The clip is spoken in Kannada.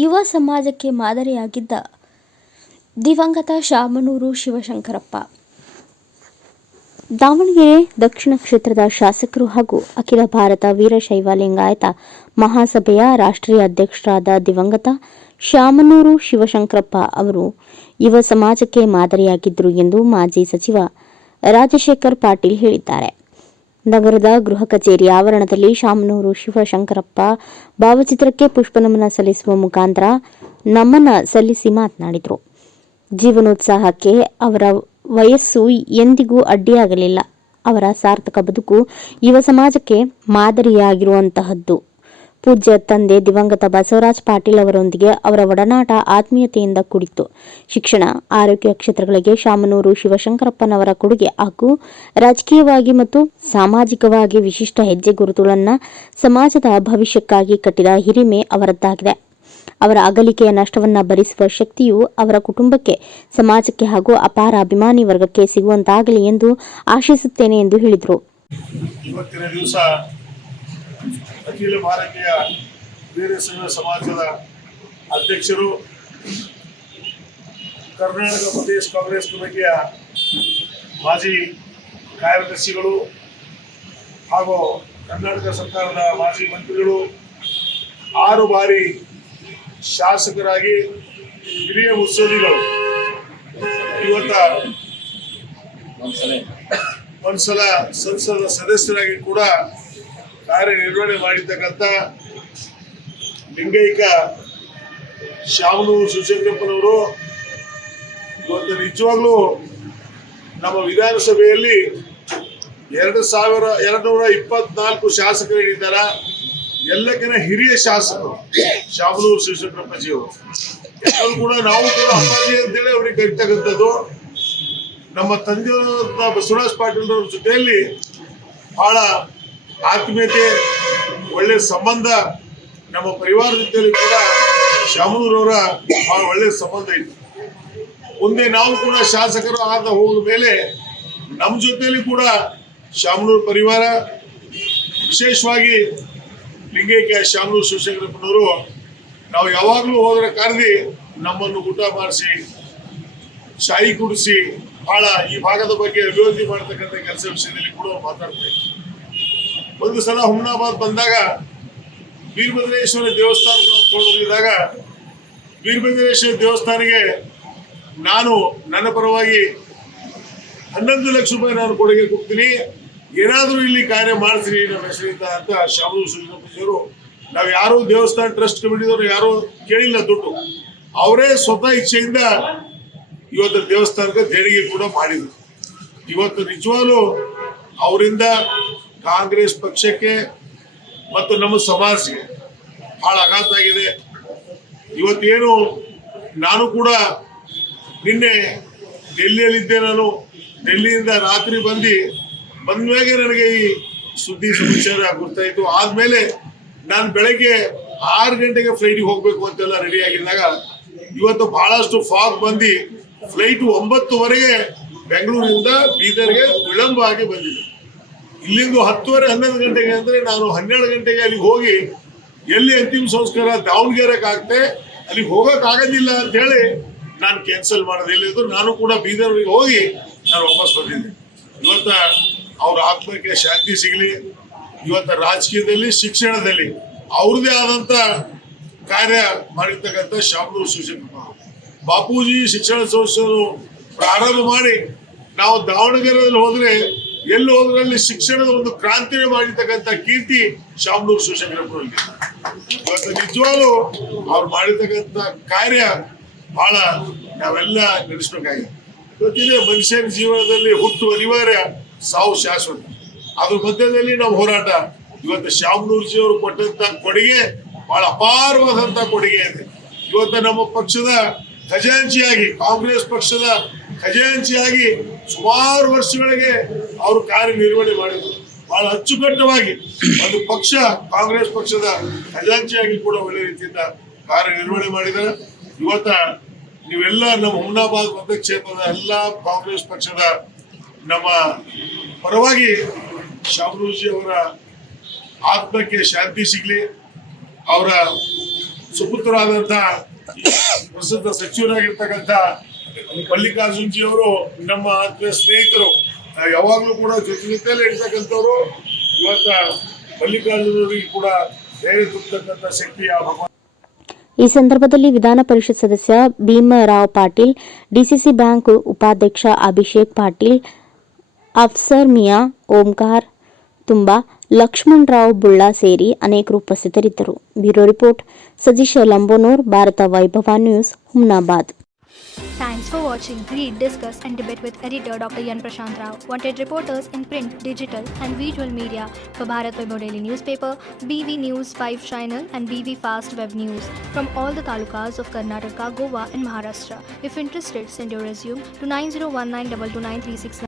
ಯುವ ಸಮಾಜಕ್ಕೆ ಮಾದರಿಯಾಗಿದ್ದ ದಿವಂಗತ ಶಾಮನೂರು ಶಿವಶಂಕರಪ್ಪ. ದಾವಣಗೆರೆ ದಕ್ಷಿಣ ಕ್ಷೇತ್ರದ ಶಾಸಕರು ಹಾಗೂ ಅಖಿಲ ಭಾರತ ವೀರಶೈವ ಲಿಂಗಾಯತ ಮಹಾಸಭೆಯ ರಾಷ್ಟ್ರೀಯ ಅಧ್ಯಕ್ಷರಾದ ದಿವಂಗತ ಶಾಮನೂರು ಶಿವಶಂಕರಪ್ಪ ಅವರು ಯುವ ಸಮಾಜಕ್ಕೆ ಮಾದರಿಯಾಗಿದ್ದರು ಎಂದು ಮಾಜಿ ಸಚಿವ ರಾಜಶೇಖರ್ ಪಾಟೀಲ್ ಹೇಳಿದ್ದಾರೆ. ನಗರದ ಗೃಹ ಕಚೇರಿ ಆವರಣದಲ್ಲಿ ಶಾಮನೂರು ಶಿವಶಂಕರಪ್ಪ ಭಾವಚಿತ್ರಕ್ಕೆ ಪುಷ್ಪನಮನ ಸಲ್ಲಿಸುವ ಮುಖಾಂತರ ನಮನ ಸಲ್ಲಿಸಿ ಮಾತನಾಡಿದರು. ಜೀವನೋತ್ಸಾಹಕ್ಕೆ ಅವರ ವಯಸ್ಸು ಎಂದಿಗೂ ಅಡ್ಡಿಯಾಗಲಿಲ್ಲ. ಅವರ ಸಾರ್ಥಕ ಬದುಕು ಯುವ ಸಮಾಜಕ್ಕೆ ಮಾದರಿಯಾಗಿರುವಂತಹದ್ದು. ಪೂಜ್ಯ ತಂದೆ ದಿವಂಗತ ಬಸವರಾಜ ಪಾಟೀಲ್ ಅವರೊಂದಿಗೆ ಅವರ ಒಡನಾಟ ಆತ್ಮೀಯತೆಯಿಂದ ಕೂಡಿತ್ತು. ಶಿಕ್ಷಣ, ಆರೋಗ್ಯ ಕ್ಷೇತ್ರಗಳಿಗೆ ಶಾಮನೂರು ಶಿವಶಂಕರಪ್ಪನವರ ಕೊಡುಗೆ ಹಾಗೂ ರಾಜಕೀಯವಾಗಿ ಮತ್ತು ಸಾಮಾಜಿಕವಾಗಿ ವಿಶಿಷ್ಟ ಹೆಜ್ಜೆ ಗುರುತುಗಳನ್ನು ಸಮಾಜದ ಭವಿಷ್ಯಕ್ಕಾಗಿ ಕಟ್ಟಿದ ಹಿರಿಮೆ ಅವರದ್ದಾಗಿದೆ. ಅವರ ಅಗಲಿಕೆಯ ನಷ್ಟವನ್ನು ಭರಿಸುವ ಶಕ್ತಿಯು ಅವರ ಕುಟುಂಬಕ್ಕೆ, ಸಮಾಜಕ್ಕೆ ಹಾಗೂ ಅಪಾರ ಅಭಿಮಾನಿ ವರ್ಗಕ್ಕೆ ಸಿಗುವಂತಾಗಲಿ ಎಂದು ಆಶಿಸುತ್ತೇನೆ ಎಂದು ಹೇಳಿದರು. ಇವತ್ತಿನ ದಿವಸ ಅಖಿಲ ಭಾರತೀಯ ವೀರಶೈವ ಸಮಾಜದ ಅಧ್ಯಕ್ಷರು, ಕರ್ನಾಟಕ ಪ್ರದೇಶ ಕಾಂಗ್ರೆಸ್ ಕಮಿಟಿಯ ಮಾಜಿ ಕಾರ್ಯದರ್ಶಿಗಳು ಹಾಗೂ ಕರ್ನಾಟಕ ಸರ್ಕಾರದ ಮಾಜಿ ಮಂತ್ರಿಗಳು, 6 ಬಾರಿ ಶಾಸಕರಾಗಿ ಹಿರಿಯ ಮುತ್ಸದ್ದಿಗಳು, ಇವತ್ತ ಒಂದ್ಸಲ ಸಂಸದ ಸದಸ್ಯರಾಗಿ ಕೂಡ ಕಾರ್ಯನಿರ್ವಹಣೆ ಮಾಡಿರ್ತಕ್ಕಂಥ ಲಿಂಗೈಕ ಶಾಮನೂರು ಶಿವಶಂಕರಪ್ಪನವರು ಇವತ್ತು ನಿಜವಾಗ್ಲೂ ನಮ್ಮ ವಿಧಾನಸಭೆಯಲ್ಲಿ 2224 ಶಾಸಕರಿದ್ದಾರೆ. ಎಲ್ಲಕ್ಕಿಂತ ಹಿರಿಯ ಶಾಸಕರು ಶಾಮನೂರು ಶಿವಶಂಕರಪ್ಪಜಿಯವರು. ಎಲ್ಲರೂ ಕೂಡ ನಾವು ಕೂಡ ಅಪ್ಪಾಜಿ ಅಂತೇಳಿ ಅವ್ರಿಗೆ ಕರಿತಕ್ಕಂಥದ್ದು. ನಮ್ಮ ತಂದೆಯವರ ಬಸವರಾಜ ಪಾಟೀಲ್ ಅವರ ಜೊತೆಯಲ್ಲಿ ಬಹಳ ಆತ್ಮೀಯತೆ, ಒಳ್ಳೆಯ ಸಂಬಂಧ. ನಮ್ಮ ಪರಿವಾರ ಜೊತೆಯಲ್ಲಿ ಕೂಡ ಶಾಮನೂರವರ ಬಹಳ ಒಳ್ಳೆಯ ಸಂಬಂಧ ಇತ್ತು. ಮುಂದೆ ನಾವು ಕೂಡ ಶಾಸಕರು ಆದ ಹೋದ ಮೇಲೆ ನಮ್ಮ ಜೊತೆಯಲ್ಲಿ ಕೂಡ ಶಾಮನೂರು ಪರಿವಾರ, ವಿಶೇಷವಾಗಿ ಲಿಂಗೈಕ್ಯ ಶಾಮನೂರು ಶಿವಶಂಕರಪ್ಪನವರು, ನಾವು ಯಾವಾಗಲೂ ಹೋದ್ರೆ ಕರೆದಿ ನಮ್ಮನ್ನು ಊಟ ಮಾಡಿಸಿ, ಶಾಯಿ ಕುಡಿಸಿ, ಬಹಳ ಈ ಭಾಗದ ಬಗ್ಗೆ ಅಭಿವೃದ್ಧಿ ಮಾಡತಕ್ಕಂಥ ಕೆಲಸ ವಿಷಯದಲ್ಲಿ ಕೂಡ ಮಾತಾಡ್ತಾರೆ. ಒಂದು ಸಲ ಹುಮ್ನಾಬಾದ್ ಬಂದಾಗ ವೀರಭದ್ರೇಶ್ವರ ದೇವಸ್ಥಾನ ಹೋಗಿದಾಗ ವೀರಭದ್ರೇಶ್ವರ ದೇವಸ್ಥಾನಕ್ಕೆ ನಾನು ನನ್ನ ಪರವಾಗಿ 11 ಲಕ್ಷ ರೂಪಾಯಿ ನಾನು ಕೊಡುಗೆ ಕೊಡ್ತೀನಿ, ಏನಾದರೂ ಇಲ್ಲಿ ಕಾರ್ಯ ಮಾಡ್ತೀನಿ ನಮ್ಮ ಹೆಸರಿಂದ ಅಂತ ಶಾಮನೂರು ಶಿವಶಂಕರಪ್ಪನವರು. ನಾವು ಯಾರು ದೇವಸ್ಥಾನ ಟ್ರಸ್ಟ್ ಕಮಿಟಿದವರು ಯಾರು ಕೇಳಿಲ್ಲ ದುಡ್ಡು, ಅವರೇ ಸ್ವತಃ ಇಚ್ಛೆಯಿಂದ ಇವತ್ತು ದೇವಸ್ಥಾನಕ್ಕೆ ದೇಣಿಗೆ ಕೂಡ ಮಾಡಿದರು. ಇವತ್ತು ನಿಜವಾಗ್ಲೂ ಅವರಿಂದ ಕಾಂಗ್ರೆಸ್ ಪಕ್ಷಕ್ಕೆ ಮತ್ತು ನಮ್ಮ ಸಮಾಜಕ್ಕೆ ಬಹಳ ಆಘಾತ ಆಗಿದೆ. ಇವತ್ತೇನು ನಾನು ಕೂಡ ನಿನ್ನೆ ಡೆಲ್ಲಿಯಲ್ಲಿದ್ದೆ. ನಾನು ಡೆಲ್ಲಿಯಿಂದ ರಾತ್ರಿ ಬಂದ್ಮೇಲೆ ನನಗೆ ಈ ಸುದ್ದಿ ಸಮಾಚಾರ ಗೊತ್ತಾಯಿತು. ಆದ್ಮೇಲೆ ನಾನು ಬೆಳಗ್ಗೆ 6 ಗಂಟೆಗೆ ಫ್ಲೈಟಿಗೆ ಹೋಗ್ಬೇಕು ಅಂತೆಲ್ಲ ರೆಡಿ ಆಗಿದ್ದಾಗ ಇವತ್ತು ಬಹಳಷ್ಟು ಫಾಗ್ ಬಂದು ಫ್ಲೈಟ್ 9:30ಗೆ ಬೆಂಗಳೂರಿನಿಂದ ಬೀದರ್ಗೆ ವಿಳಂಬ ಆಗಿ ಬಂದಿದೆ. ಇಲ್ಲಿಂದು 10:30 11 ಗಂಟೆಗೆ ಅಂದ್ರೆ ನಾನು 12 ಗಂಟೆಗೆ ಅಲ್ಲಿಗೆ ಹೋಗಿ ಎಲ್ಲಿ ಅಂತಿಮ ಸಂಸ್ಕಾರ ದಾವಣಗೆರೆಗೆ ಆಗ್ತೆ ಅಲ್ಲಿಗೆ ಹೋಗೋಕ್ಕಾಗೋದಿಲ್ಲ ಅಂತ ಹೇಳಿ ನಾನು ಕ್ಯಾನ್ಸಲ್ ಮಾಡೋದು. ಎಲ್ಲಿದ್ದು ನಾನು ಕೂಡ ಬೀದರ್ಗೆ ಹೋಗಿ ನಾನು ವಾಪಸ್ ಬಂದಿದ್ದೆ. ಇವತ್ತ ಅವ್ರ ಆತ್ಮಕ್ಕೆ ಶಾಂತಿ ಸಿಗಲಿ. ಇವತ್ತ ರಾಜಕೀಯದಲ್ಲಿ, ಶಿಕ್ಷಣದಲ್ಲಿ ಅವ್ರದೇ ಆದಂತ ಕಾರ್ಯ ಮಾಡಿರ್ತಕ್ಕಂಥ ಶಾಮನೂರು ಶಿವಶಂಕರಪ್ಪ ಬಾಪೂಜಿ ಶಿಕ್ಷಣ ಸಂಸ್ಥೆಯನ್ನು ಪ್ರಾರಂಭ ಮಾಡಿ ನಾವು ದಾವಣಗೆರೆಯಲ್ಲಿ ಹೋದ್ರೆ ಎಲ್ಲಿ ಹೋದ್ರಲ್ಲಿ ಶಿಕ್ಷಣದ ಒಂದು ಕ್ರಾಂತಿನೇ ಮಾಡಿರ್ತಕ್ಕಂಥ ಕೀರ್ತಿ ಶಾಮನೂರು ಶಿವಶಂಕರಪ್ಪನವರಿಗೆ. ಇವತ್ತು ನಿಜವಾಗ್ಲೂ ಅವ್ರು ಮಾಡಿರ್ತಕ್ಕಂಥ ಕಾರ್ಯ ಬಹಳ ನಾವೆಲ್ಲ ನಡೆಸಬೇಕಾಗಿದೆ. ಇವತ್ತಿನ ಮನುಷ್ಯನ ಜೀವನದಲ್ಲಿ ಹುಟ್ಟು ಅನಿವಾರ್ಯ, ಸಾವು ಶಾಶ್ವತ. ಅದ್ರ ಮಧ್ಯದಲ್ಲಿ ನಾವು ಹೋರಾಟ. ಇವತ್ತು ಶಾಮನೂರ್ಜಿ ಅವರು ಕೊಟ್ಟಂತ ಕೊಡುಗೆ ಬಹಳ ಅಪಾರವಾದಂತ ಕೊಡುಗೆ ಇದೆ. ಇವತ್ತು ನಮ್ಮ ಪಕ್ಷದ ಖಜಾಂಚಿಯಾಗಿ, ಕಾಂಗ್ರೆಸ್ ಪಕ್ಷದ ಖಜಾಂಚಿಯಾಗಿ ಸುಮಾರು ವರ್ಷಗಳಿಗೆ ಅವರು ಕಾರ್ಯನಿರ್ವಹಣೆ ಮಾಡಿದರು. ಬಹಳ ಅಚ್ಚುಕಟ್ಟವಾಗಿ ಒಂದು ಪಕ್ಷ, ಕಾಂಗ್ರೆಸ್ ಪಕ್ಷದ ಖಜಾಂಚಿಯಾಗಿ ಕೂಡ ಒಳ್ಳೆ ರೀತಿಯಿಂದ ಕಾರ್ಯನಿರ್ವಹಣೆ ಮಾಡಿದ್ದಾರೆ. ಇವತ್ತ ನೀವೆಲ್ಲ ನಮ್ಮ ಹುಮ್ನಾಬಾದ್ ಮತಕ್ಷೇತ್ರದ ಎಲ್ಲ ಕಾಂಗ್ರೆಸ್ ಪಕ್ಷದ ನಮ್ಮ ಪರವಾಗಿ ಶಾಮನೂರ್ಜಿ ಅವರ ಆತ್ಮಕ್ಕೆ ಶಾಂತಿ ಸಿಗಲಿ, ಅವರ ಸುಪುತ್ರರಾದಂತಹ ಪ್ರಸಿದ್ಧ ಸಚಿವರಾಗಿರ್ತಕ್ಕಂಥ ಮಲ್ಲಿಕಾರ್ಜುನ್ ಜಿ ಅವರು ನಮ್ಮ ಆತ್ಮೀಯ ಸ್ನೇಹಿತರು. ನಾವು ಯಾವಾಗಲೂ ಕೂಡ ಜೊತೆಯಲ್ಲಿ ಇರ್ತಕ್ಕಂಥವ್ರು. ಇವತ್ತ ಮಲ್ಲಿಕಾರ್ಜುನ್ ಅವರಿಗೆ ಕೂಡ ಧೈರ್ಯ ತುಂಬತಕ್ಕಂಥ ಶಕ್ತಿ ಆ ಭಗವಂತ. ಈ ಸಂದರ್ಭದಲ್ಲಿ ವಿಧಾನ ಪರಿಷತ್ ಸದಸ್ಯ ಭೀಮರಾವ್ ಪಾಟೀಲ್, ಡಿಸಿಸಿ ಬ್ಯಾಂಕ್ ಉಪಾಧ್ಯಕ್ಷ ಅಭಿಷೇಕ್ ಪಾಟೀಲ್, ಅಫ್ಸರ್ ಮಿಯಾ, ಓಂಕಾರ್ ತುಂಬಾ, ಲಕ್ಷ್ಮಣರಾವ್ ಬುಳ್ಳ ಸೇರಿ ಅನೇಕರು ಉಪಸ್ಥಿತರಿದ್ದರು. ಬ್ಯೂರೋ ರಿಪೋರ್ಟ್ ಸತೀಶ್ ಲಂಬೋನೂರ್, ಭಾರತ ವೈಭವ news, Humnabad. Thanks for watching. Read, discuss and debate with editor Dr. Yan Prashant Rao. Wanted reporters in print, digital and visual media for Bharat Vaibhav Daily Newspaper, BV News 5 Channel and BV Fast Web News from all the talukas of Karnataka, Goa and Maharashtra. If interested, send your resume to 9019229369.